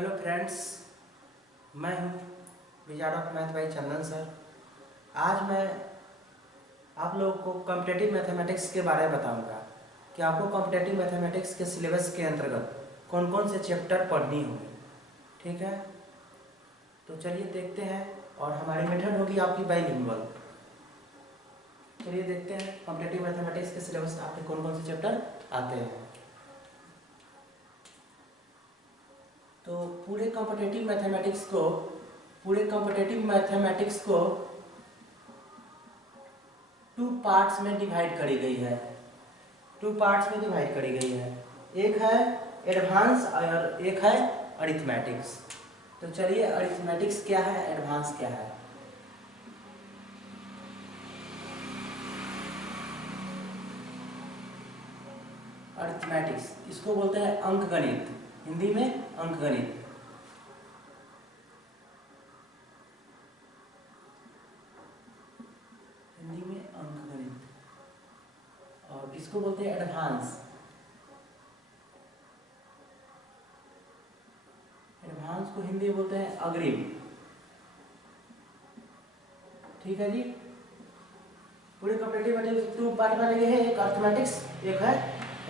Hello friends, मैं हूँ wizard of math by Chandan sir. आज मैं आप लोगों को कॉम्पिटिटिव मैथमेटिक्स के बारे में बताऊंगा कि आपको कॉम्पिटिटिव मैथमेटिक्स के सिलेबस के अंतर्गत कौन कौन से चैप्टर पढ़नी होंगे। ठीक है, तो चलिए देखते हैं। और हमारी मेथड होगी आपकी बाइलिंगुअल। चलिए देखते हैं कॉम्पिटिटिव मैथमेटिक्स के सिलेबस आपके कौन कौन से चैप्टर आते हैं। तो पूरे कॉम्पिटिटिव मैथमेटिक्स को टू पार्ट्स में डिवाइड करी गई है। एक है एडवांस और एक है अरिथमेटिक्स। तो चलिए अरिथमेटिक्स क्या है, एडवांस क्या है। अरिथमेटिक्स इसको बोलते हैं अंकगणित, हिंदी में अंकगणित। और इसको बोलते हैं एडवांस। एडवांस को हिंदी में बोलते हैं अग्रिम। ठीक है जी। पूरे कॉम्पिटिटिव मैथमेटिक्स टू पार्ट में लगे हैं, एक अरिथमेटिक्स एक है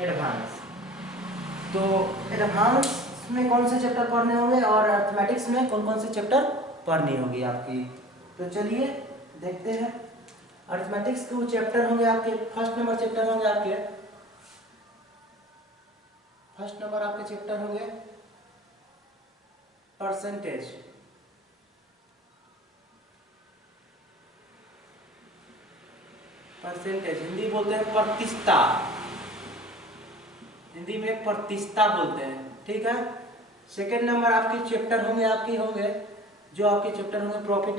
एडवांस। तो एडवांस में कौन से चैप्टर पढ़ने होंगे और अरिथमेटिक्स में कौन कौन से चैप्टर पढ़नी होगी आपकी। तो चलिए देखते हैं। अरिथमेटिक्स के वो चैप्टर होंगे आपके, फर्स्ट नंबर चैप्टर होंगे आपके परसेंटेज। हिंदी बोलते हैं प्रतिशतता, हिंदी में प्रतिशतता बोलते हैं। ठीक है। सेकेंड नंबर आपके चैप्टर होंगे प्रॉफिट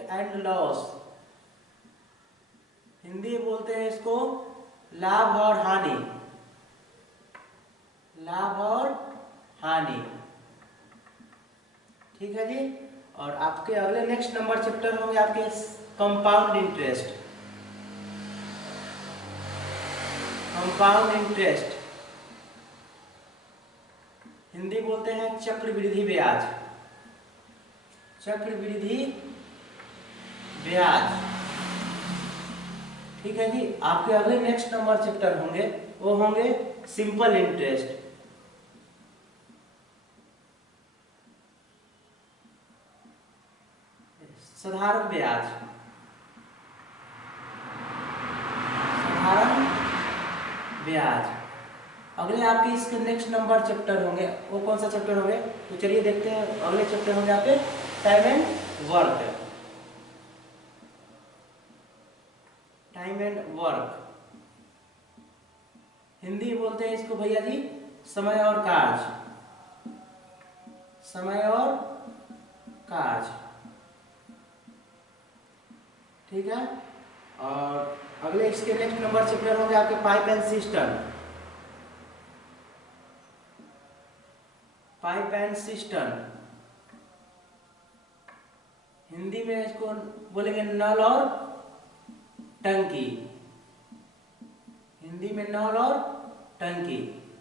एंड लॉस। हिंदी बोलते हैं इसको लाभ और हानि। ठीक है जी। और आपके अगले नेक्स्ट नंबर चैप्टर होंगे आपके कंपाउंड इंटरेस्ट। हिंदी बोलते हैं चक्रवृद्धि ब्याज। ठीक है जी। आपके अगले नेक्स्ट नंबर चैप्टर होंगे वो होंगे सिंपल इंटरेस्ट। साधारण ब्याज। अगले आपके इसके नेक्स्ट नंबर चैप्टर होंगे वो कौन सा चैप्टर होंगे। तो चलिए देखते हैं। अगले चैप्टर होंगे आपके टाइम एंड वर्क। हिंदी बोलते हैं इसको भैया जी समय और कार्य। ठीक है। और अगले इसके नेक्स्ट नंबर चैप्टर होंगे आपके पाइप एंड सिस्टम। हिंदी में इसको बोलेंगे नल और टंकी।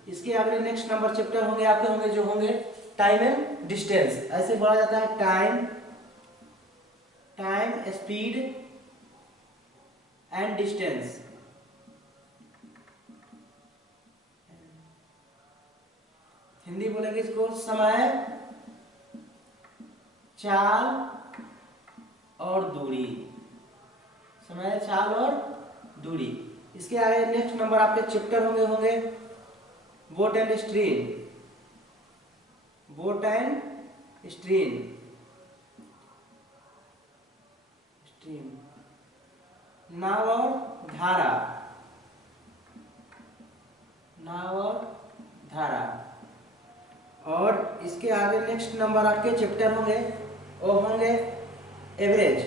इसके अगले नेक्स्ट नंबर चैप्टर होंगे आपके जो होंगे टाइम एंड डिस्टेंस। ऐसे बोला जाता है time speed and distance. Hindi बोलेंगे इसको समय, चाल और दूरी। इसके आगे नेक्स्ट नंबर आपके चैप्टर होंगे बोट एंड स्ट्रीम। नाव और धारा। और इसके आगे नेक्स्ट नंबर आपके चैप्टर होंगे वो होंगे एवरेज।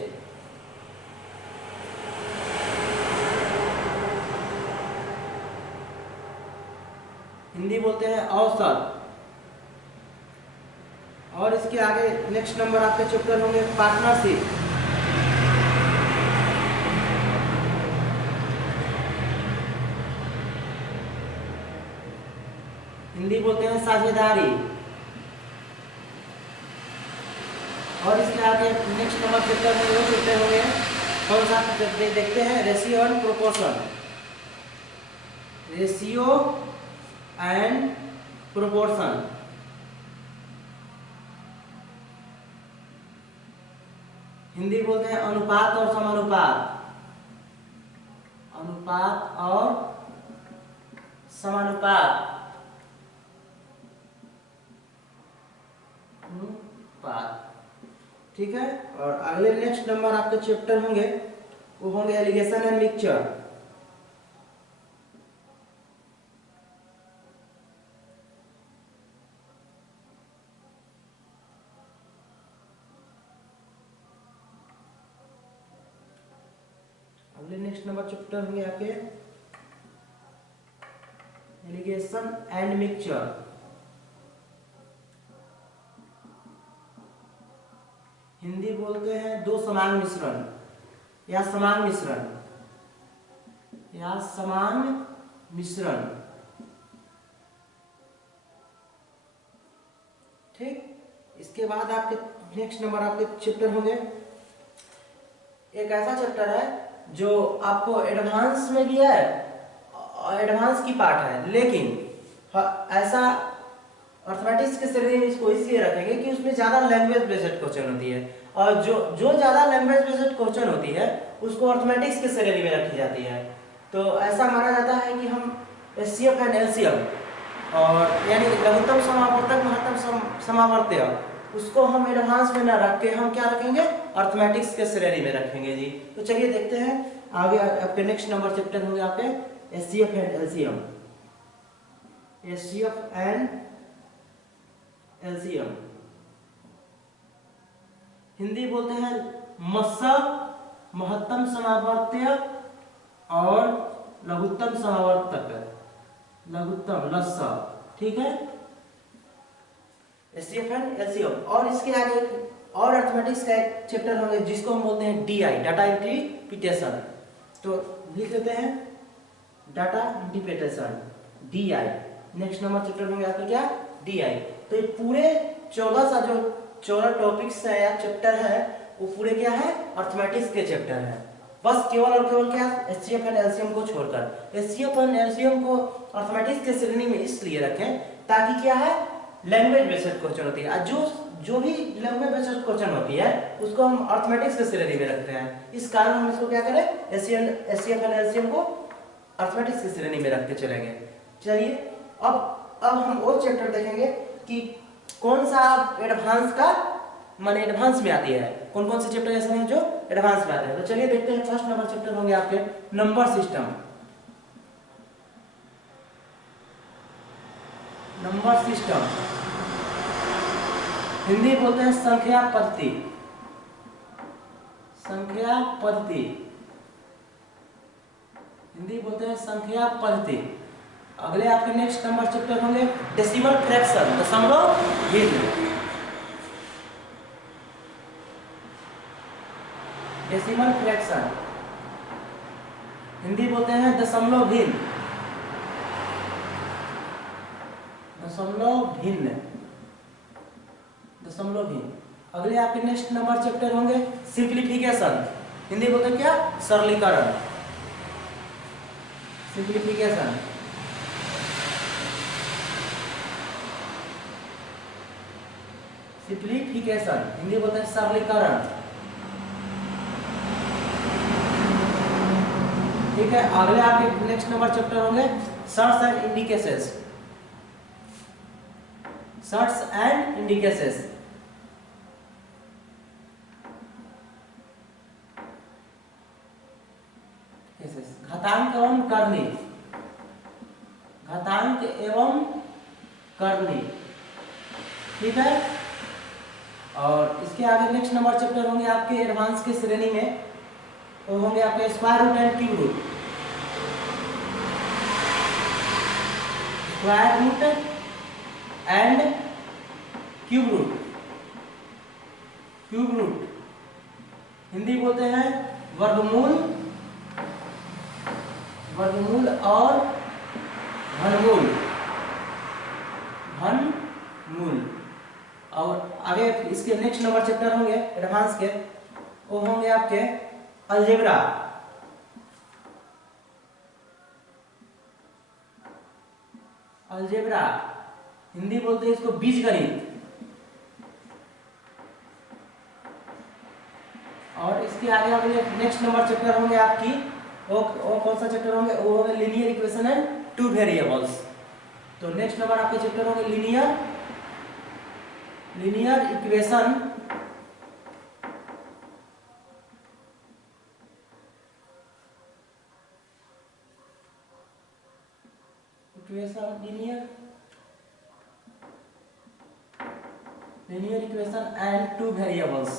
हिंदी बोलते हैं औसत। और इसके आगे नेक्स्ट नंबर आपके चैप्टर होंगे पार्टनरशिप। हिंदी बोलते हैं साझेदारी। और इसके आगे नेक्स्ट नंबर चैप्टर में वो चैप्टर होंगे कौन सा देखते हैं, ratio and proportion. Ratio and proportion. Hindi बोलते हैं अनुपात और समानुपात। अनुपात और समानुपात। ठीक है। और अगले नेक्स्ट नंबर आपके चैप्टर होंगे वो होंगे एलिगेशन एंड मिक्सचर। अगले नेक्स्ट नंबर चैप्टर होंगे आपके एलिगेशन एंड मिक्सचर। हिंदी बोलते हैं दो समान मिश्रण या समान मिश्रण या समान मिश्रण। ठीक। इसके बाद आपके नेक्स्ट नंबर आपके चैप्टर होंगे, एक ऐसा चैप्टर है जो आपको एडवांस में भी है, एडवांस की पार्ट है, लेकिन ऐसा अर्थमेटिक्स के श्रेणी में इसको इसलिए रखेंगे कि उसमें ज्यादा लैंग्वेज बेस्ड क्वेश्चन होती है, और जो ज्यादा लैंग्वेज बेस्ड क्वेश्चन होती है उसको अर्थमेटिक्स के श्रेणी में रखी जाती है। तो ऐसा माना जाता है कि हम एचसीएफ एंड एलसीएम और यानी लघुत्तम समावर्तक महत्तम समावर्त्य उसको हम एडवांस में ना रख के हम क्या रखेंगे, अर्थमेटिक्स के श्रेणी में रखेंगे जी। तो चलिए देखते हैं आगे आपके नेक्स्ट नंबर चैप्टर होंगे आपके HCF and LCM. HCF and LCM Hindi बोलते हैं मस्सक महत्तम समावर्त्य और लघुत्तम समावर्तक, लघुत्तम लस्सा। ठीक है, एचसीएफ एंड एलसीएम। और इसके आगे और अर्थमेटिक्स का एक चैप्टर होंगे जिसको हम बोलते हैं डीआई, डाटा इंटरप्रिटेशन। तो लिख लेते हैं data interpretation DI. Next number chapter होंगे आपके क्या, डीआई। तो ये पूरे 14 टॉपिक्स है या चैप्टर है वो पूरे क्या है, अर्थमेटिक्स के चैप्टर है। बस केवल और केवल क्या, एचसीएफ एंड एलसीएम को छोड़कर। एचसीएफ एंड एलसीएम को अर्थमेटिक्स के श्रेणी में इसलिए रखें ताकि क्या है, लैंग्वेज बेस्ड क्वेश्चन होती है, जो भी लैंग्वेज बेस्ड क्वेश्चन होती है उसको हम अर्थमेटिक्स के श्रेणी में रखते हैं। इस कारण हम इसको क्या करें, एचसीएफ एंड एलसीएम को अर्थमेटिक्स की श्रेणी में रख के चलेंगे। चलिए अब हम और चैप्टर देखेंगे कि कौन सा एडवांस का माने एडवांस में आती है, कौन कौन से चैप्टर ऐसे हैं जो एडवांस में आते हैं। तो चलिए देखते हैं फर्स्ट नंबर चैप्टर होंगे आपके number system. Number system Hindi बोलते हैं संख्या पद्धति। संख्या पद्धति हिंदी बोलते हैं संख्या पद्धति। अगले आपके नेक्स्ट नंबर चैप्टर होंगे डेसिमल फ्रैक्शन, दशमलव भिन्न। डेसिमल फ्रैक्शन हिंदी बोलते हैं दशमलव भिन्न, दशमलव भिन्न, दशमलव भिन्न। अगले आपके नेक्स्ट नंबर चैप्टर होंगे सिंप्लीफिकेशन। हिंदी बोलते हैं क्या, सरलीकरण, सिंप्लीफिकेशन। सिंप्लीफिकेशन हिंदी बोलते हैं सरलीकरण। ठीक है, अगले आपके नेक्स्ट नंबर चैप्टर होंगे search and indications. Search and indications घातांक एवं करनी, घातांक एवं करनी। ठीक है, और इसके आगे नेक्स्ट नंबर चैप्टर होंगे आपके एडवांस के श्रेणी में, वो होंगे आपके square root and cube root. Square root and cube root. Cube root Hindi बोलते हैं वर्गमूल, वर्गमूल और घनमूल, घन मूल। और आगे इसके नेक्स्ट नंबर चैप्टर होंगे एडवांस के, वो होंगे आपके अलजेब्रा। अलजेब्रा हिंदी बोलते हैं इसको बीजगणित। और इसके आगे अगले नेक्स्ट नंबर चैप्टर होंगे आपकी, वो कौन सा चैप्टर होंगे, वो होंगे linear equation and two variables. तो नेक्स्ट नंबर आपके चैप्टर होंगे linear equation linear equation and two variables.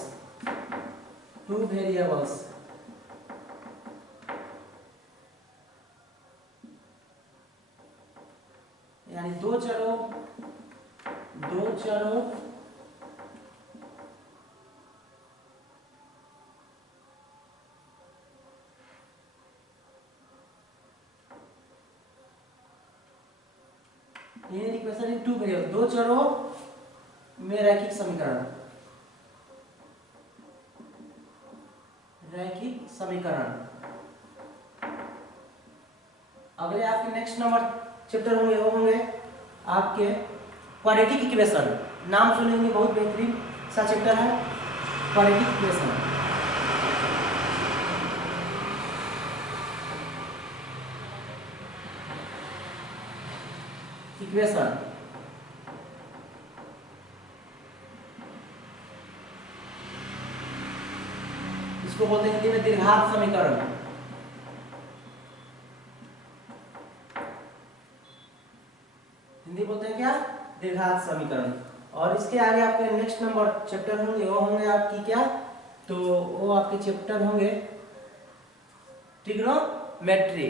यानी दो चरों linear equation in two variable, दो चरों में रैखिक समीकरण। अगले आपके नेक्स्ट नंबर चैप्टर होंगे, वो होंगे आपके क्वाड्रेटिक इक्वेशन। नाम सुनेंगे, बहुत बेहतरीन सा चैप्टर है क्वाड्रेटिक इक्वेशन। इसको बोलते हैं हिंदी में दीर्घात समीकरण। हिंदी बोलते हैं क्या, दीर्घात समीकरण। और इसके आगे आपके नेक्स्ट नंबर चैप्टर होंगे, वो होंगे आपकी क्या, तो वो आपके चैप्टर होंगे ट्रिग्नोमेट्री।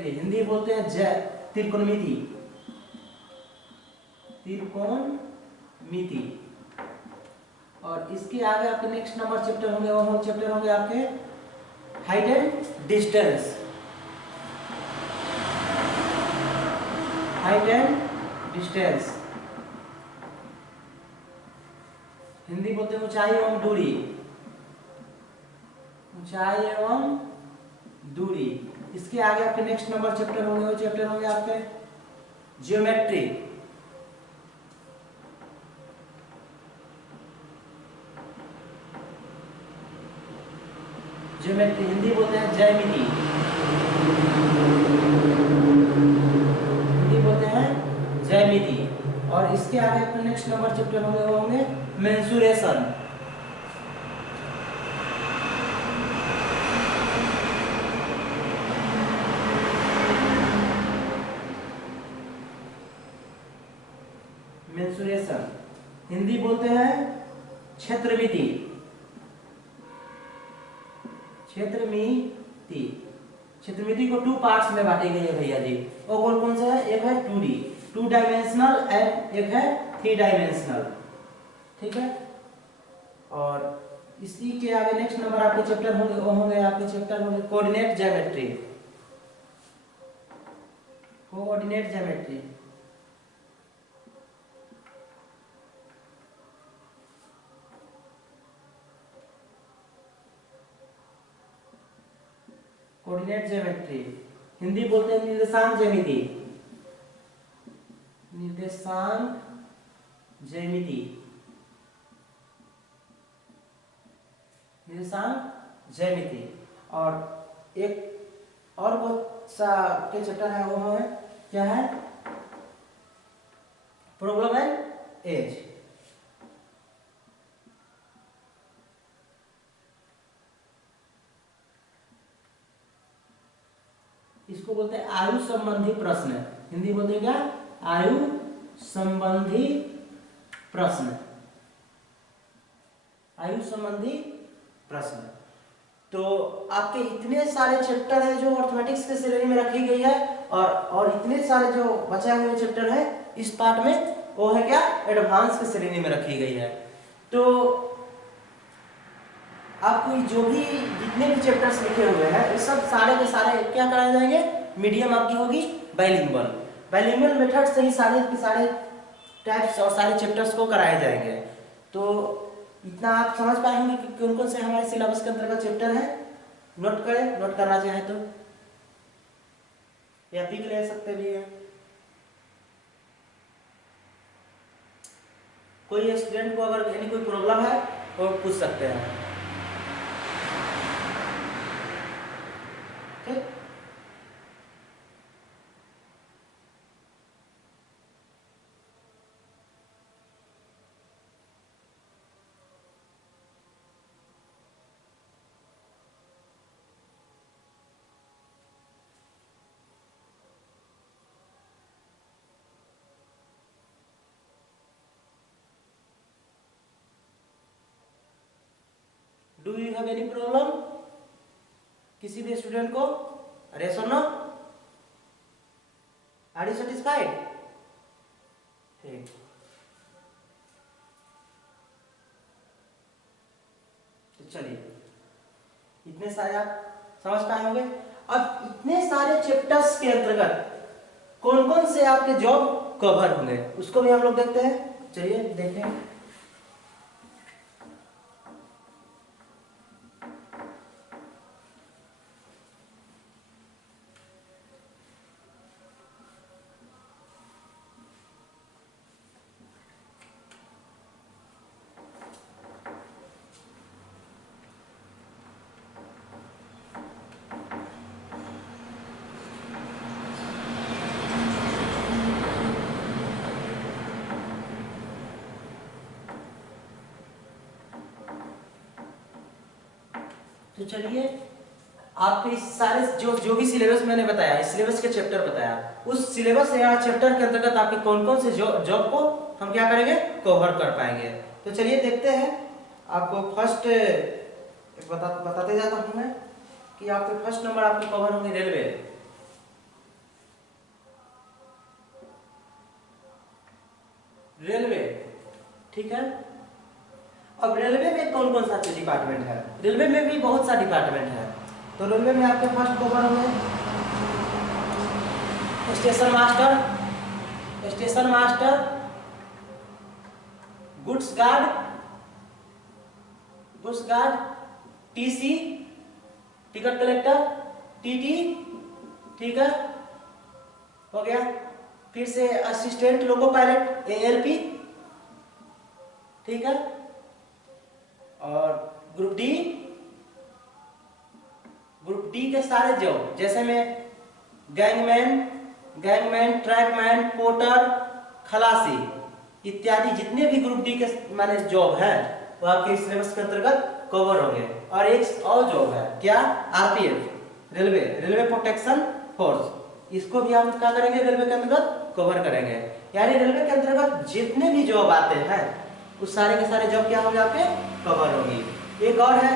हिंदी बोलते हैं त्रिकोणमिति। और इसके आगे आपके नेक्स्ट नंबर चैप्टर होंगे, वो चैप्टर होंगे आपके हाइट एंड डिस्टेंस। हिंदी बोलते हैं ऊंचाई एवं दूरी। इसके आगे आपके नेक्स्ट नंबर चैप्टर होंगे, वो चैप्टर होंगे आपके ज्योमेट्री। हिंदी बोलते हैं ज्यामिति। और इसके आगे आपके नेक्स्ट नंबर चैप्टर होंगे, वो होंगे मेंसुरेशन। हिंदी बोलते हैं क्षेत्रमिति। क्षेत्रमिति को टू पार्ट्स में बांटी गई है भैया जी। वो कौन कौन सा है, एक है 2D 2 डायमेंशनल एंड एक है 3 डायमेंशनल। ठीक है। और इसी के आगे नेक्स्ट नंबर आपके चैप्टर होंगे, वो होंगे आपके चैप्टर होंगे coordinate geometry. Coordinate geometry Hindi बोलते हैं निर्देशांक ज्यामिति। और एक और बहुत सा के चैप्टर है, वो है क्या है, प्रॉब्लम एंड एज। इसको बोलते हैं आयु संबंधी प्रश्न। हिंदी बोलते हैं क्या, आयु संबंधी प्रश्न। तो आपके इतने सारे चैप्टर है जो मैथमेटिक्स के श्रेणी में रखी गई है, और इतने सारे जो बचे हुए चैप्टर है इस पार्ट में, वो है क्या, एडवांस की श्रेणी में रखी गई है। तो आपको जो भी जितने भी चैप्टर्स लिखे हुए हैं ये सब सारे के सारे क्या कराए जाएंगे, मीडियम आपकी होगी बाइलिंगुअल। बाइलिंगुअल मेथड से ही सारे के सारे टाइप्स और सारे चैप्टर्स को कराए जाएंगे। तो इतना आप समझ पाए होंगे कि कौन कौन से हमारे सिलेबस के अंतर्गत चैप्टर है। नोट करें, नोट करना चाहे तो या पिक ले सकते भी है। कोई स्टूडेंट को अगर यानी कोई प्रॉब्लम है तो पूछ सकते हैं। ठीक, do you have any problem, किसी भी स्टूडेंट को? यस और नो, आर यू सेटिस्फाइड? ठीक, तो चलिए इतने सारे आप समझ पाए होंगे। अब इतने सारे चैप्टर्स के अंतर्गत कौन कौन से आपके जॉब कवर होंगे उसको भी हम लोग देखते हैं। चलिए देखते हैं। तो चलिए आपके इस सारे जो भी सिलेबस मैंने बताया, इस सिलेबस के चैप्टर बताया, उस सिलेबस या चैप्टर के अंतर्गत आपके कौन कौन से जॉब को हम क्या करेंगे, कवर कर पाएंगे। तो चलिए देखते हैं। आपको फर्स्ट बताते जाता हूं मैं कि आपके फर्स्ट नंबर आपके कवर होंगे रेलवे। रेलवे, ठीक है। अब रेलवे में कौन कौन सा डिपार्टमेंट है? रेलवे में भी बहुत सा डिपार्टमेंट है। तो रेलवे में आपके फर्स्ट कवर होंगे station master, station master, goods guard, goods guard, TC, ticket collector, TT, ठीक है, हो गया। फिर से असिस्टेंट लोको पायलट एएलपी, ठीक है। और ग्रुप डी, ग्रुप डी के सारे जॉब जैसे में गैंगमैन, ट्रैकमैन, पोर्टर, खलासी इत्यादि जितने भी ग्रुप डी के माने जॉब है वो आपके सिलेबस के अंतर्गत कवर होंगे। और एक और जॉब है क्या, आरपीएफ, रेलवे प्रोटेक्शन फोर्स, इसको भी हम क्या करेंगे, रेलवे के अंतर्गत कवर करेंगे। यानी रेलवे के अंतर्गत जितने भी जॉब आते हैं उस सारे के सारे जॉब क्या होंगे, आपके कवर होंगी। एक और है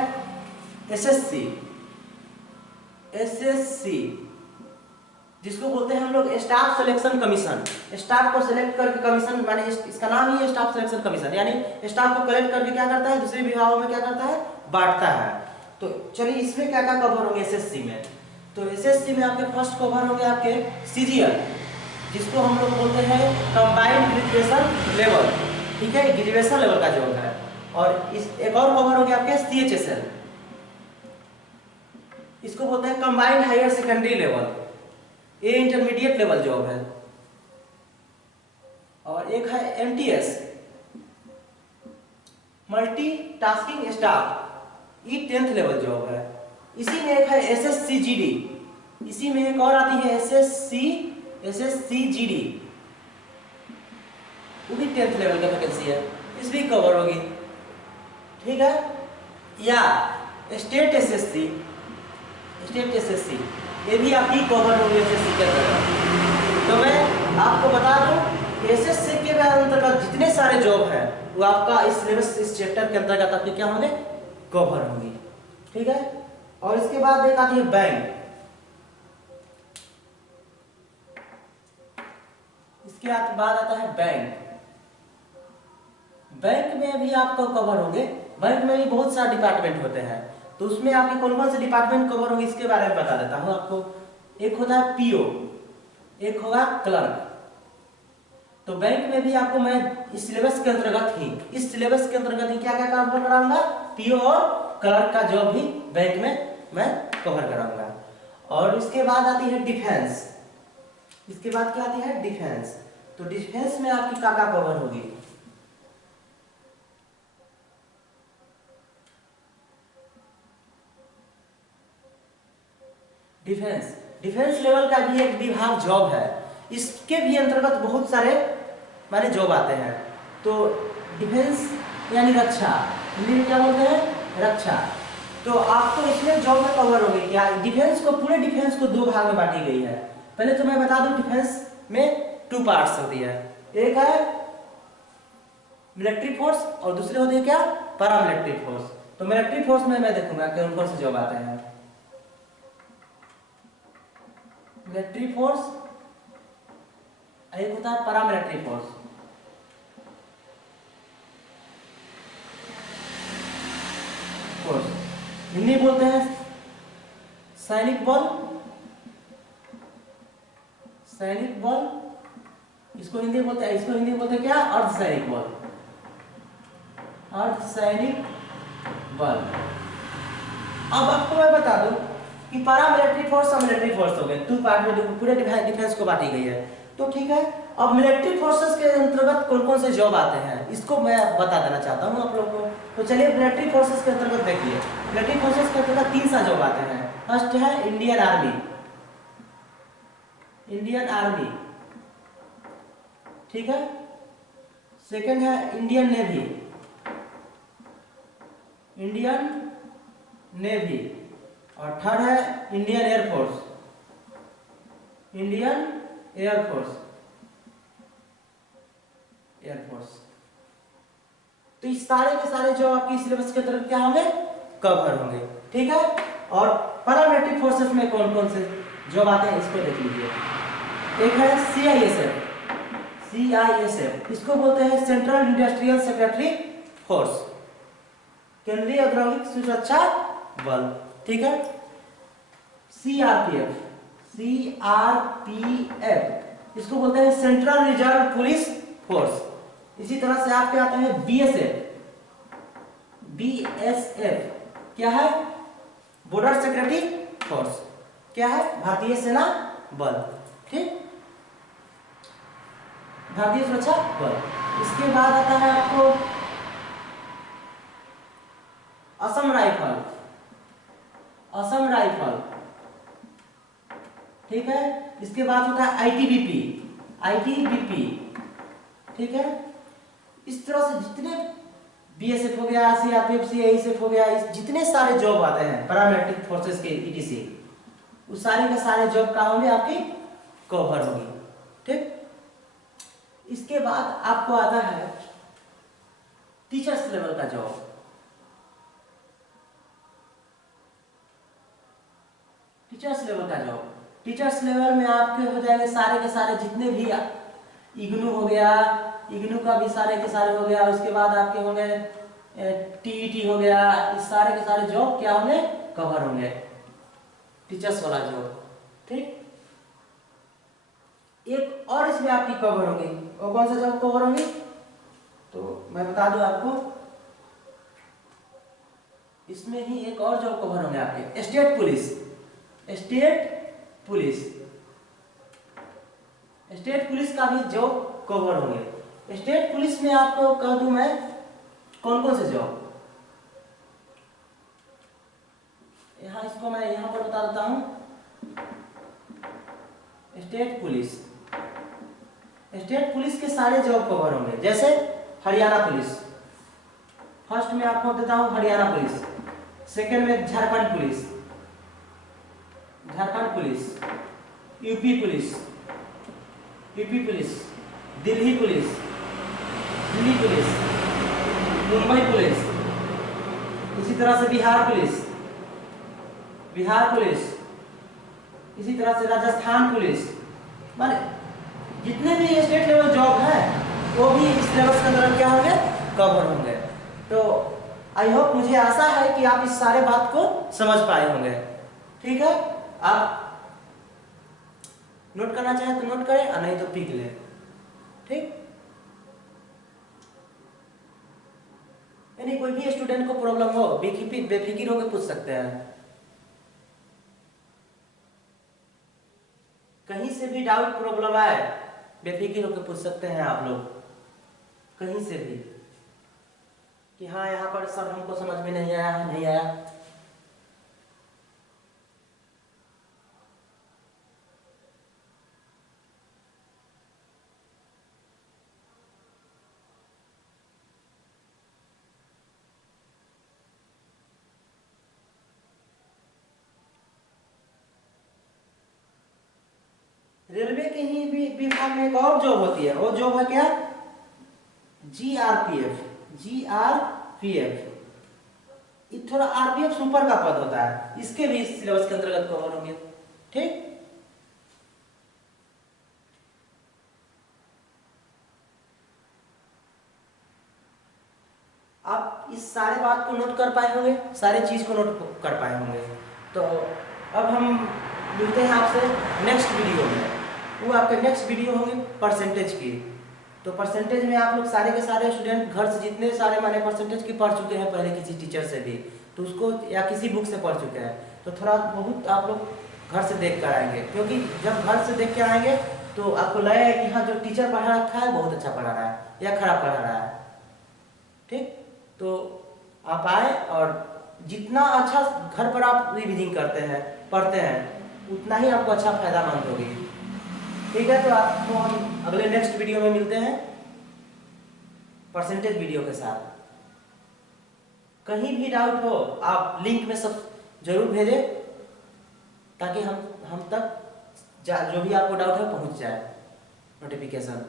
एसएससी, जिसको बोलते हैं हम लोग स्टाफ सिलेक्शन कमीशन। स्टाफ को सिलेक्ट करके कमीशन, माने इसका नाम ही है स्टाफ सिलेक्शन कमीशन, यानी स्टाफ को कलेक्ट करके क्या करता है, दूसरे विभागों में क्या करता है, बांटता है। तो चलिए इसमें क्या क्या कवर होंगे एसएससी में। तो एसएससी में आपके फर्स्ट कवर होंगे आपके सीजीएल, जिसको हम लोग बोलते हैं कंबाइंड ग्रेजुएशन लेवल, ठीक है, ग्रेजुएशन लेवल का जॉब है। और इस एक और कवर हो गया आपके सीएचएसएल, इसको बोलते हैं कंबाइंड हायर सेकेंडरी लेवल, ये इंटरमीडिएट लेवल जॉब है। और एक है एमटीएस, मल्टी टास्किंग स्टाफ, ये 10th लेवल जॉब है। इसी में एक है एसएससीजीडी, इसी में एक और आती है एसएससीजीडी, वो भी 10th लेवल का वैकेंसी है, इस भी कवर होगी, ठीक है। या स्टेट एसएससी, ये भी आपकी कवर होगी एसएससी के अंतर्गत। तो मैं आपको बता दूं एसएससी के अंतर्गत जितने सारे जॉब है वो आपका इस सिलेबस, इस चैप्टर के अंतर्गत आपके क्या होंगे, कवर होंगी, ठीक है। और इसके बाद एक आती है बैंक, इसके बाद आता है बैंक। बैंक में भी आपको कवर होंगे बैंक में भी बहुत सारे डिपार्टमेंट होते हैं, तो उसमें आपके कौन कौन से डिपार्टमेंट कवर होंगे इसके बारे में बता देता हूँ आपको। एक होता है पीओ, एक होगा क्लर्क। तो बैंक में भी आपको मैं इस सिलेबस के अंतर्गत ही क्या क्या काम कराऊंगा, पीओ और क्लर्क का जॉब भी बैंक में मैं कवर कराऊंगा। और इसके बाद आती है डिफेंस। इसके बाद क्या आती है, डिफेंस। तो डिफेंस में आपकी क्या क्या कवर होगी, डिफेंस लेवल का भी एक विभाग जॉब है, इसके भी अंतर्गत बहुत सारे माने जॉब आते हैं। तो डिफेंस यानी रक्षा, हिंदी में क्या बोलते हैं, रक्षा। तो आपको इसमें जॉब में कवर होगी क्या, पूरे डिफेंस को दो भाग में बांटी गई है। पहले तो मैं बता दूं डिफेंस में 2 पार्ट्स होती है, एक है मिलिट्री फोर्स और दूसरे होती है क्या, पैरामिलिट्री फोर्स। तो मिलिट्री फोर्स में मैं देखूंगा कि उन कौन से जॉब आते हैं। मिलिट्री फोर्स, एक होता है पैरामिलिट्री फोर्स। हिंदी बोलते हैं सैनिक बल, इसको हिंदी बोलते हैं क्या, अर्धसैनिक बल। अब आपको मैं बता दूं कि पैरामिलिट्री फोर्स और मिलिट्री फोर्स हो गए, 2 पार्ट में पूरे डिफेंस को बांटी गई है। तो ठीक है, अब मिलिट्री फोर्सेस के अंतर्गत कौन कौन से जॉब आते हैं इसको मैं बता देना चाहता हूँ आप लोगों को। तो चलिए मिलिट्री फोर्सेस के अंतर्गत देखिए, मिलिट्री फोर्सेस के अंतर्गत 3 सा जॉब आते हैं। फर्स्ट है इंडियन आर्मी, ठीक है। सेकंड है इंडियन नेवी, और थर्ड है इंडियन एयरफोर्स। तो इस सारे के सारे जो आपकी सिलेबस के तरफ क्या होंगे, कवर होंगे, ठीक है। और पैरामिलिट्री फोर्सेस में कौन कौन से जॉब आते हैं इसको देख लीजिए। एक है CISF, इसको बोलते हैं सेंट्रल इंडस्ट्रियल सेक्रेटरी फोर्स, केंद्रीय औद्योगिक सुरक्षा बल, ठीक है। CRPF, इसको बोलते हैं सेंट्रल रिजर्व पुलिस फोर्स। इसी तरह से आपके आते हैं BSF, क्या है, बॉर्डर सिक्योरिटी फोर्स, क्या है, भारतीय सेना बल, ठीक, भारतीय सुरक्षा बल। इसके बाद आता है आपको असम राइफल, ठीक है। इसके बाद होता है ITBP, ठीक है। इस तरह से जितने BSF हो गया, CRPF, CISF हो गया, जितने सारे जॉब आते हैं पैरामिलिट्री फोर्सेस के ETC, उस सारे के सारे जॉब का होंगे आपकी कवर होगी, ठीक। इसके बाद आपको आता है टीचर्स लेवल का जॉब। टीचर्स लेवल में आपके हो जाएंगे सारे के सारे जितने भी, इग्नू हो गया, इग्नू का भी सारे के सारे हो गया। उसके बाद आपके होंगे TET हो गया, इस सारे के सारे जॉब क्या होंगे, कवर होंगे, टीचर्स वाला जॉब, ठीक। एक और इसमें आपकी कवर होगी, और कौन सा जॉब कवर होगी, तो मैं बता दूं आपको, इसमें ही एक और जॉब कवर होंगे आपके, स्टेट पुलिस का भी जॉब कवर होंगे। स्टेट पुलिस में आपको कह दूं मैं कौन कौन से जॉब, इसको मैं यहां पर बता देता हूं। स्टेट पुलिस के सारे जॉब कवर होंगे, जैसे हरियाणा पुलिस, फर्स्ट में आपको देता हूं हरियाणा पुलिस, सेकंड में Jharkhand police, UP police, Delhi police, Mumbai police, इसी तरह से बिहार पुलिस, इसी तरह से राजस्थान पुलिस। माने जितने भी स्टेट लेवल जॉब है वो भी इस सिलेबस के अंदर क्या होंगे, कवर होंगे। तो आई होप, मुझे आशा है कि आप इस सारे बात को समझ पाए होंगे। ठीक है, आप नोट करना चाहें तो नोट करें और नहीं तो पीक लें। ठीक, यानी कोई भी स्टूडेंट को प्रॉब्लम हो बेफिक्र होकर पूछ सकते हैं। कहीं से भी डाउट प्रॉब्लम आए बेफिक्र होकर पूछ सकते हैं आप लोग, कहीं से भी, कि हाँ यहाँ पर सर हमको समझ में नहीं आया, नहीं आया। रेलवे के ही विभाग में एक और जॉब होती है, वो जॉब है क्या, जीआरपीएफ। जीआरपीएफ थोड़ा आरपीएफ सुपर का पद होता है, इसके भी सिलेबस के अंतर्गत कवर होंगे। ठीक, आप इस सारे बात को नोट कर पाए होंगे, सारे चीज को नोट कर पाए होंगे। तो अब हम मिलते हैं आपसे नेक्स्ट वीडियो में। वो आपके नेक्स्ट वीडियो होंगे परसेंटेज की। तो परसेंटेज में आप लोग सारे के सारे स्टूडेंट घर से जितने सारे मैंने परसेंटेज की पढ़ चुके हैं पहले किसी टीचर से भी, तो उसको या किसी बुक से पढ़ चुके हैं, तो थोड़ा बहुत आप लोग घर से देख कर आएंगे, क्योंकि जब घर से देख के आएंगे तो आपको लगेगा कि हाँ जो टीचर पढ़ा रखा है बहुत अच्छा पढ़ा रहा है या खराब पढ़ा रहा है। ठीक, तो आप आए और जितना अच्छा घर पर आप रिविजन करते हैं, पढ़ते हैं, उतना ही आपको अच्छा फायदामंद होगी। ठीक है, तो आपको हम अगले नेक्स्ट वीडियो में मिलते हैं परसेंटेज वीडियो के साथ। कहीं भी डाउट हो आप लिंक में सब जरूर भेजें, ताकि हम तक जो भी आपको डाउट है पहुंच जाए नोटिफिकेशन।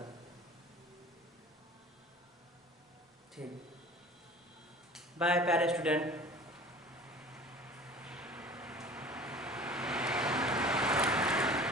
ठीक, बाय प्यारे स्टूडेंट।